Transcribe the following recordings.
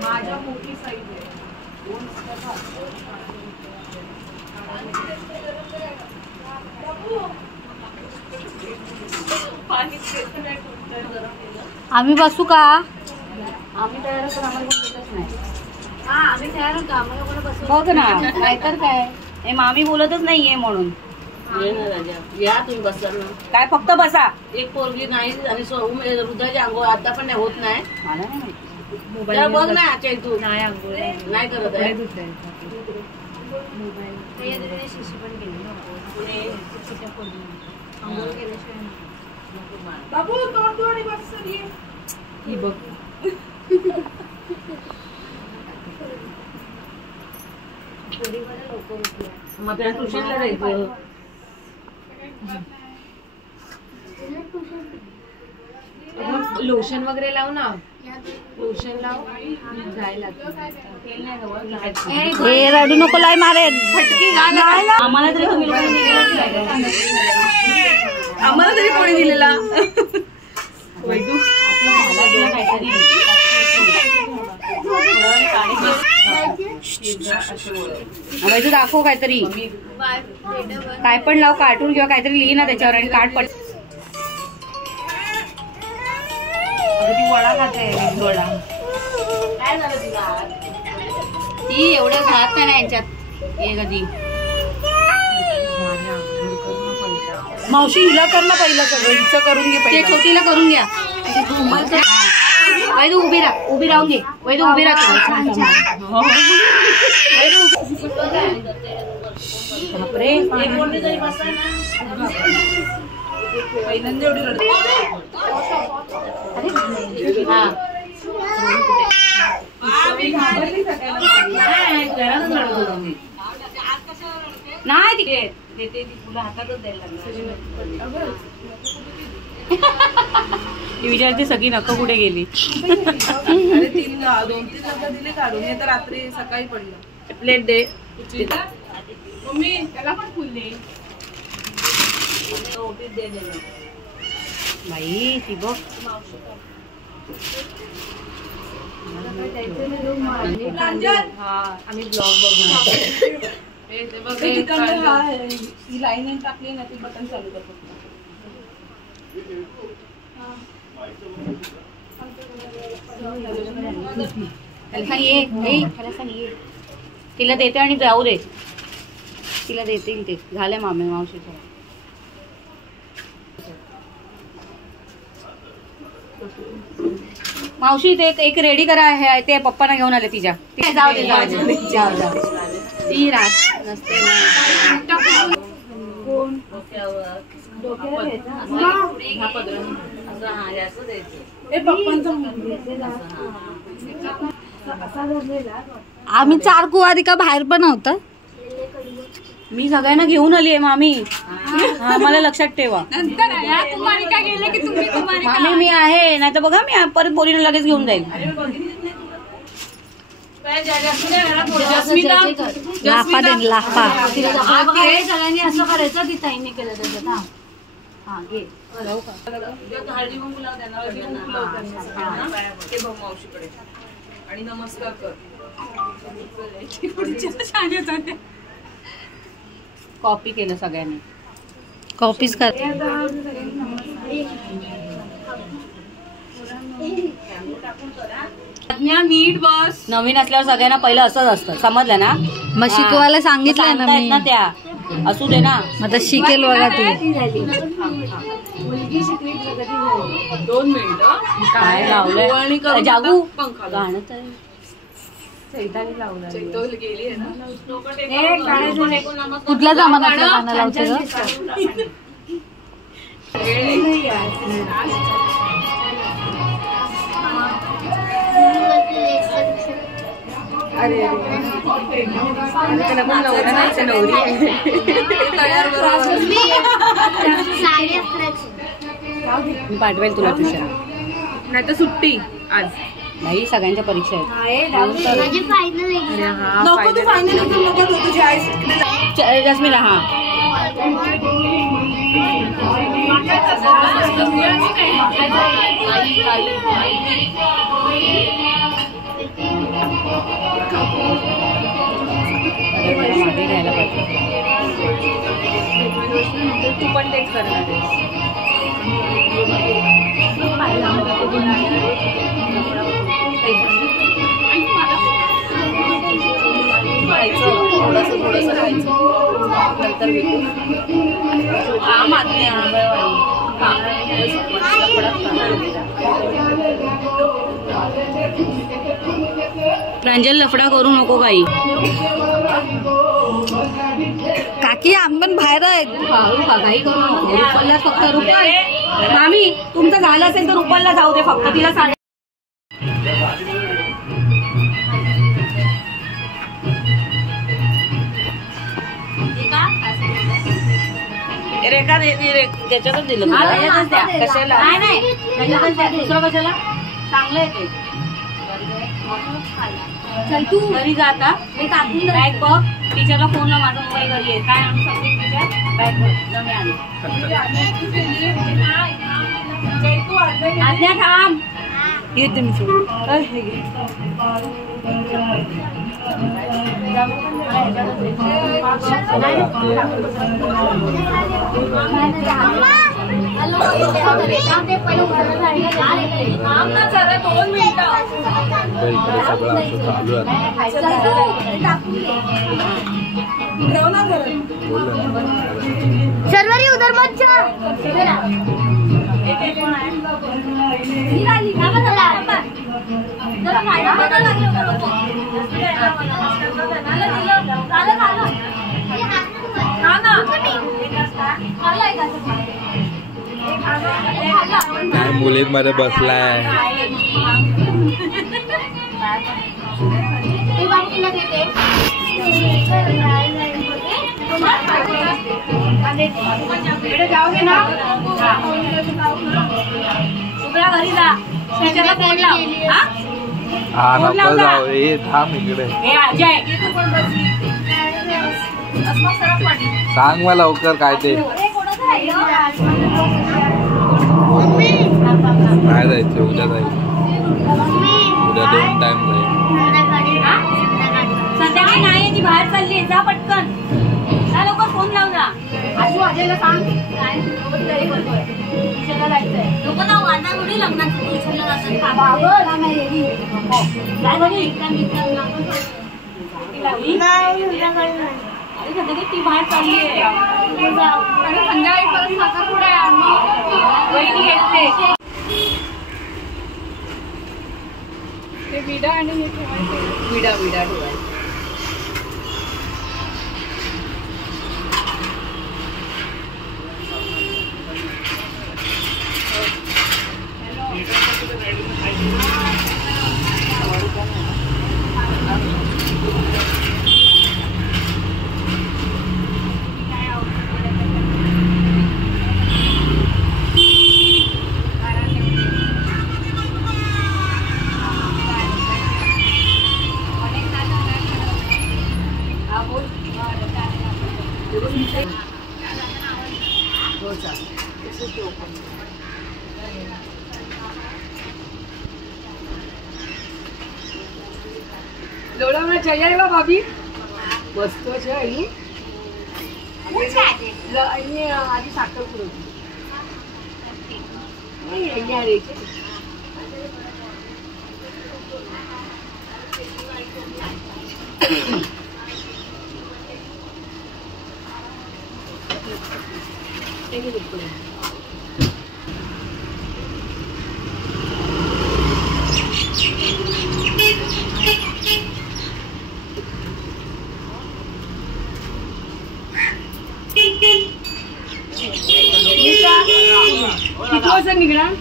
माझ्या मोठी साईज आहे. आम्ही बसू का? आम्ही तयार होतो, आम्हाला बोलतच नाही. हा आम्ही तयार होतो, आम्हाला कोण बसू बघ ना, नाहीतर काय हे मामी बोलतच नाहीये म्हणून. या तुम्ही बसला ना काय फक्त बसा. एक पोरगी नाही आणि हृदयाची आंघोळ आता पण होत नाही. मला नाही माहिती. बघ ना तू नाही आंघोळ नाही करत आहे. बाबू तोड बस ही बघ. मग त्या ट्युशनला जायचं. लोशन वगैरे लाव ना. लोशन लाव जायला. हे रडू नको, लाई मारेल. आम्हाला तरी तुम्ही आम्हाला तरी कोणी दिलेला. तू दाखव काहीतरी, काय पण लाव, कार्टून किंवा काहीतरी लिही ना त्याच्यावर आणि कार्ड पड. ती वडा खाते वडा. काय झालं तिला? ती एवढं खात नाही ना यांच्यात. हे कधी मावशी हिला कर ना पहिलं, सगळं हिचं करून घे. ते छोटीला करून घ्या. वैदू उभी राहा, उभी राहून घे. वैदू उभी राहा. बापरे, पहिल्यांदा एवढी रडते. नाही तिथे देते तुला हातातच द्यायला लागणार. ती विचारते सगळी नक्क कुठे गेली. 2-3 नका दिले काढून. हे तर रात्री सकाळी पडलं. प्लेट दे मम्मी, त्याला पण फुल दे. बाई ती बघ. आम्ही ब्लॉग बघणार. ही लाईन टाकली ना, ती बटन चालू करतो. तिला देते आणि जाऊ दे. तिला देतील ते. झाले मामे मावशीचं. मावशी ते एक रेडी करा. आहे ते पप्पांना घेऊन आले तिच्या. जाऊ दे जाऊ दे. ती रात नसते आम्ही 4 कुवारिका बाहेर पण होत. मी सगळ्यांना घेऊन आली आहे मामी. मला लक्षात ठेवा. मामी मी आहे, नाही तर बघा मी परत बोलीने लगेच घेऊन जाईल. लाफा दे लाफा. सगळ्यांनी असं करायचं. ती ताईने केलं त्याच्यात. हा घे. हळदी कुंकू लाव त्यांना. ते बघ मावशीकडे आणि नमस्कार कर. कॉपी केलं सगळ्यांनी. कॉपीच कर. नीट बस. नवीन असल्यावर सगळ्यांना पहिलं असंच असतं. समजलं ना? मग शिकवायला सांगितलंय ना मी. ना त्या असू दे ना. आता शिकेल बघा ती. 2 मिनिटं. काय लावलंय जागू गाणं तर गेली आहे ना. कुठल्या जमान्यातलं गाणं लावते ग? अरे मी पाठवेल तुला ट्युशन. नाही तर सुट्टी आज. नाही सगळ्यांच्या परीक्षा आहेत. माझी फायनल नको तू फायनल नको तू तुझी आई जस्मिला. हा मागे घ्यायला पाहिजे. तू पण तेच करणार आहेस. थोडंसं खायचं नंतर प्रांजल लफडा करू नको काही. काकी आंबन बाहेर आहेत. काही करू नको. रुपलला फक्त रुपल. मामी तुमचं झालं असेल तर रुपलला जाऊ दे फक्त. तिला सांग. रेखा त्याच्यातच दिलं कशाला. नाही दुसरं कशाला चांगलं आहे ते. चल तू घरी जा आता. बॅग बघ. टीचरला फोन ला माझा मोबाईल घरी आहे. काय आणू सब्जेक्ट टीचर बॅग बघ. मी आज्ञा थांब. येते मी. सर्वरी उधर मत जा. काय मुलींमध्ये बसलाय. जाओगे ना. शुभ्रा घरी जा. टीचरला फोन लाव. हा नको जाऊ. हे थांब इकडे. हे अजय सांग मला लवकर काय ते. नाही जायचं. उद्या जायचं. उद्या 2 टाइम जाईल. संध्याकाळी नाही. ती बाहेर चालली. जा पटकन. जा लवकर फोन लाव जा. आजू अजयला सांग. ट्युशनला जायचंय. लोक ना वाटा थोडी लग्नाचं ट्युशनला जातात. ती बाहेर चालली आहे. संध्याकाळी परत साखरपुडा वहिनी घेते. विडा आणि हे ठेवायचं. विडा ठेवायचं. लोड़ा में चाहिए बा भाभी मस्त છે અહીં આજી સાકર પૂરો નહીં અહીંયા રહી છે. किती वाजता निघणार?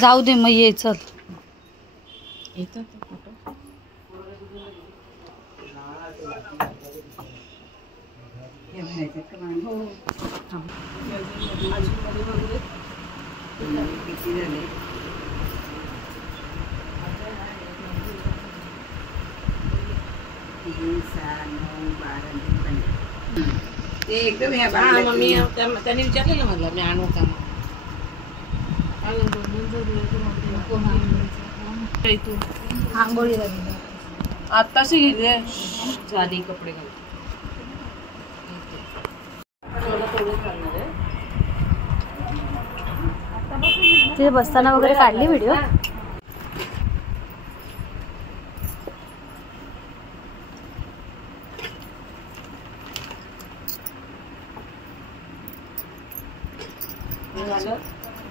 जाऊ दे मग ये चल. ते एकदम मम्मी त्याने विचारलेलं मला मी आणू का आंघोळी आत्ताशी गेले झाली कपडे घाल ते बसताना वगैरे काढली व्हिडिओ.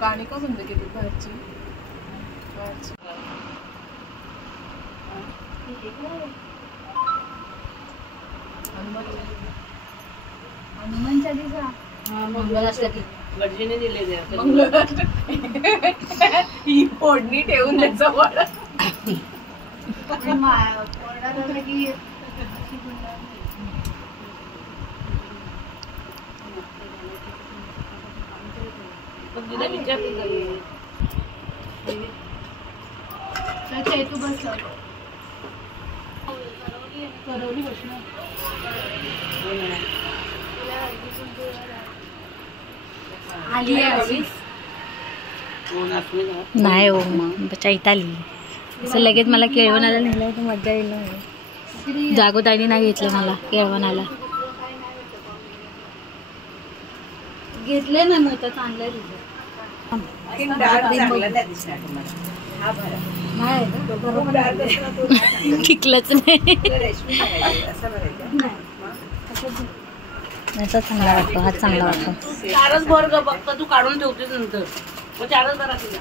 गाणी का बंद केली बाहेरची हनुमान चालीसा गडजीने दिलेले ही फोडणी ठेवून त्याचं वड तू बस करवली बसणार आली नाही हो चैताली असं लगेच मला केळवणाला नेलं तर मजा येईल. जागोताईने नाही घेतलं मला केळवणाला. घेतले ना मोठं चांगलं टिकलंच नाही. असा चांगला वाटतो हा चांगला वाटतो. चारच भर ग फक्त तू काढून ठेवतेस नंतर मग चारच भरा तुझ्या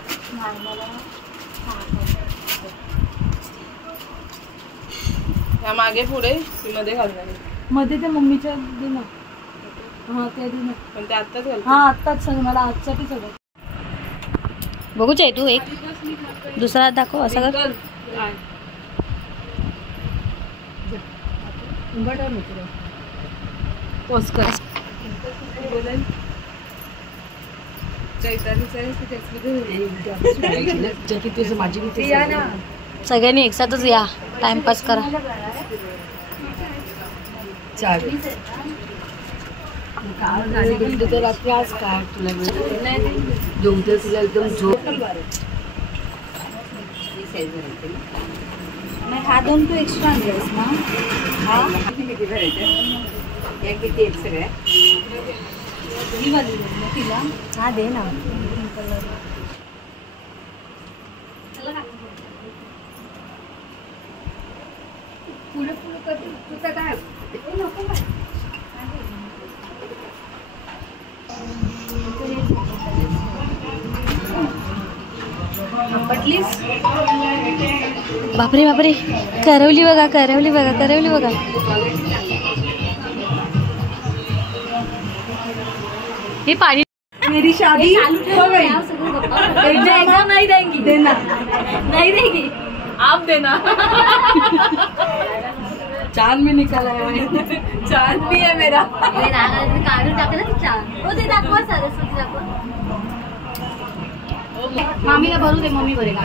ह्या मागे पुढे मध्ये घालणार मध्ये ते मम्मीच्या दिलं. हा ते दिलं पण ते आत्ताच घाल. हा आत्ताच सगळं मला आजसाठी सगळं बघूच आहे तू एक दुसरा दाखव असा कर. सगळ्यांनी एकसाथच या टाइमपास करा. हा 2 तू एक्स्ट्रा आणलेस ना. हा किती भरायचं या किती आहेत सगळ्या तिला हा दे ना. पुढे पुढे कर तुझं काय नको पटलीस. बापरे बापरे करवली बघा करवली बघा करवली बघा. हे पाणी मेरी शादी नहीं देंगी देना नहीं देंगी आप देना चांद भी निकाला है चांद भी है मेरा. काढून टाकलं ना चार. हो ते दाखवा सरस्वती दाखवा. मामीला भरू दे. मम्मी भरे का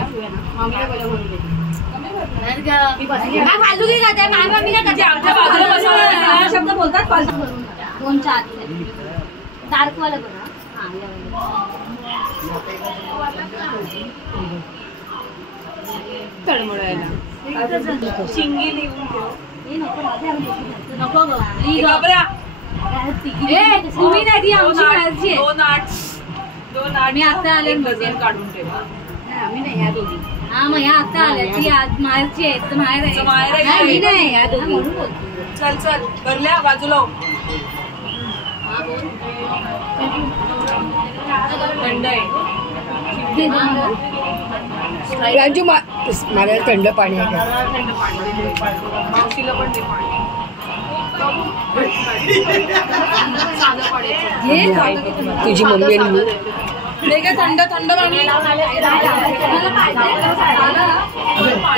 मामीला भरू दे. काय फालतू की करते मामी काय करते. आमच्या बाजूला बसवलं शब्द बोलतात फालतू. 2-4 डार्क वाला बघा. तळमळायला चिंगी लिहून ठेव. नको ग. घाबरा. तुम्ही नाही ती आमची काळजी आहे. 2-8 मी आता आले एक डझन काढून ठेवा. आम्ही नाही या दोघी. हा मग ह्या आता आल्या. ती आज माहेरची आहे तर माहेर आहे. माहेर आहे. नाही, मी नाही या दोघी. चल चल भरल्या बाजूला हो. थंड आहे. राजू मला थंड पाणी आहे का? थंड पाणी. मावशीला पण ते पाणी. साधं पाणी. तुझी मम्मी आणि मी ते काय थंड थंड पाणी.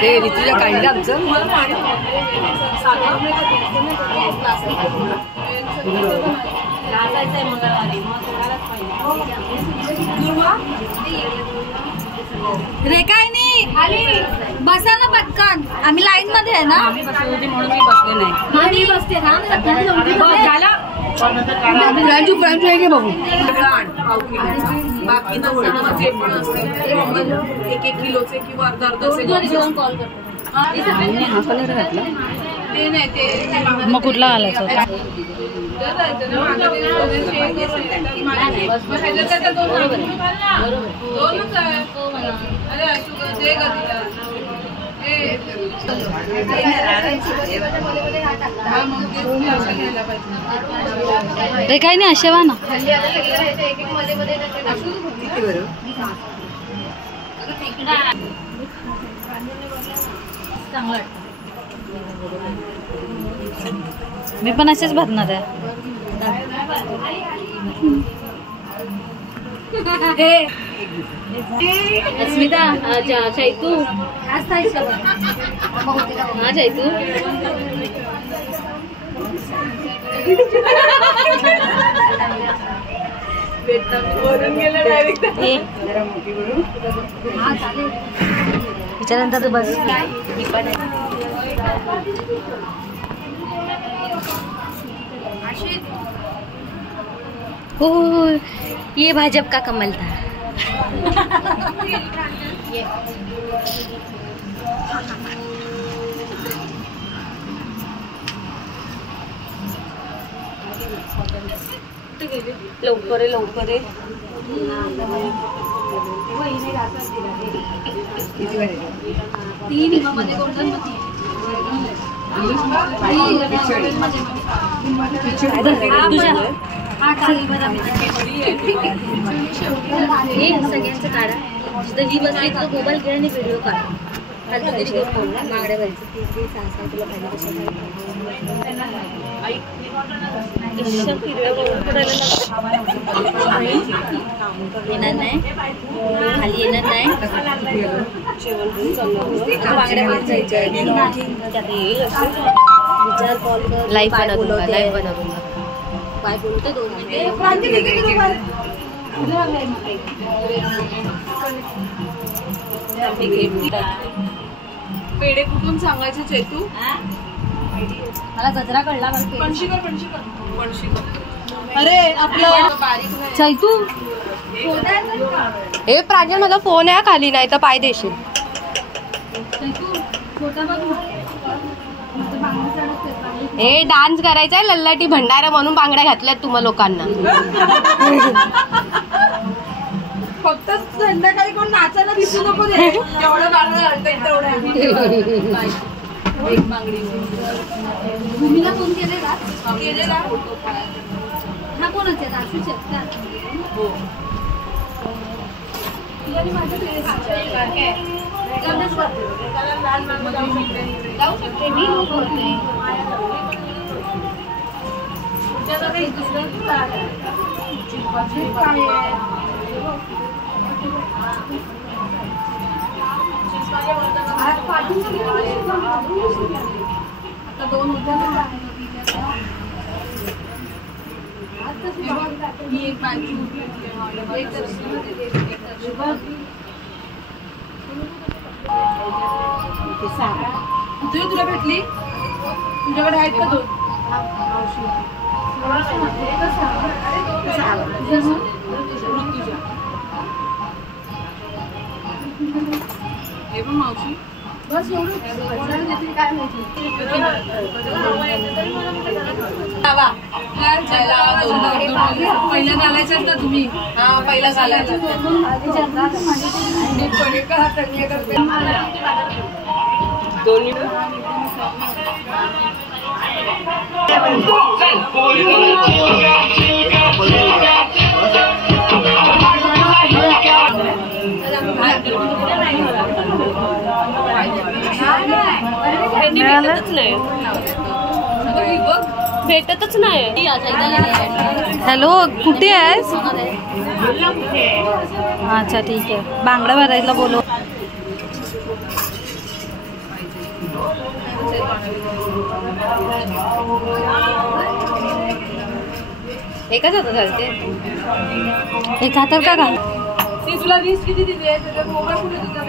हे ऋतूला काढलं आमचं. रेखाईनी बसा ना पटकन. आम्ही लाईन मध्ये आहे ना. आम्ही बसली होती म्हणून मी बसले नाही. मामी बसते ना. प्रांजू आहे की बघू. बाकी नसताना जे पण असते 1-1 किलोचे किंवा अर्धा कॉल करतो. हा कलर घातला. ते नाही ते मग कुठला घालायचा होता? रेखाईने अशेवा ना. मी पण असेच भरणार आहे. अस्मिता चैतू हा चैतू त्याच्यानंतर बस हो ये भाजप का कमल था. लवकर लवकर सगळ्यांचं काढा. जिथं ही बसली तर मोबाईल घे आणि व्हिडिओ काढा. मागड्या येणार नाही खाली येणार नाही. लाईव्ह बनवून काय बोलते 2 मिनिटे. पेढे कुठून सांगायचे चेतू. मला गजरा कळला. अरे आपलं चैतू हे प्रांजल माझा फोन आहे खाली नाही तर पाय देशील. हे डान्स करायचाय लल्लाटी भंडारा म्हणून बांगड्या घातल्यात तुम्हा लोकांना. फक्त संध्याकाळी कोण नाचायला दिसू नको दे. जेवढं बांगडा घालतंय तेवढं. एक बांगडी भूमीला फोन केले का? हा कोणाचे रासूच आहेत हो. जाऊ शकते मी. आता 2 होत्या ना. ही एक बाजू एक तुला भेटली तुझ्याकडे आहेत का 2? हे पण मावशी बस एवढं काय माहिती. पहिला घालायचं ना तुम्ही. हा पहिला घालायचं भेटतच नाही. हॅलो, कुठे आहेस? अच्छा ठीक आहे, बांगडा भरायला बोलव. एकच होतं चालते. एक हातात का घाल. ती तुला 20 किती दिली आहे? त्याचा मोबाईल कुठे तुझा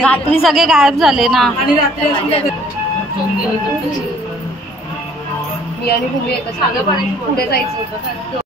रात्री सगळे गायब झाले ना. आणि रात्री मी आणि भूमी एकच साधं पाण्याची पुढे जायचं होतं.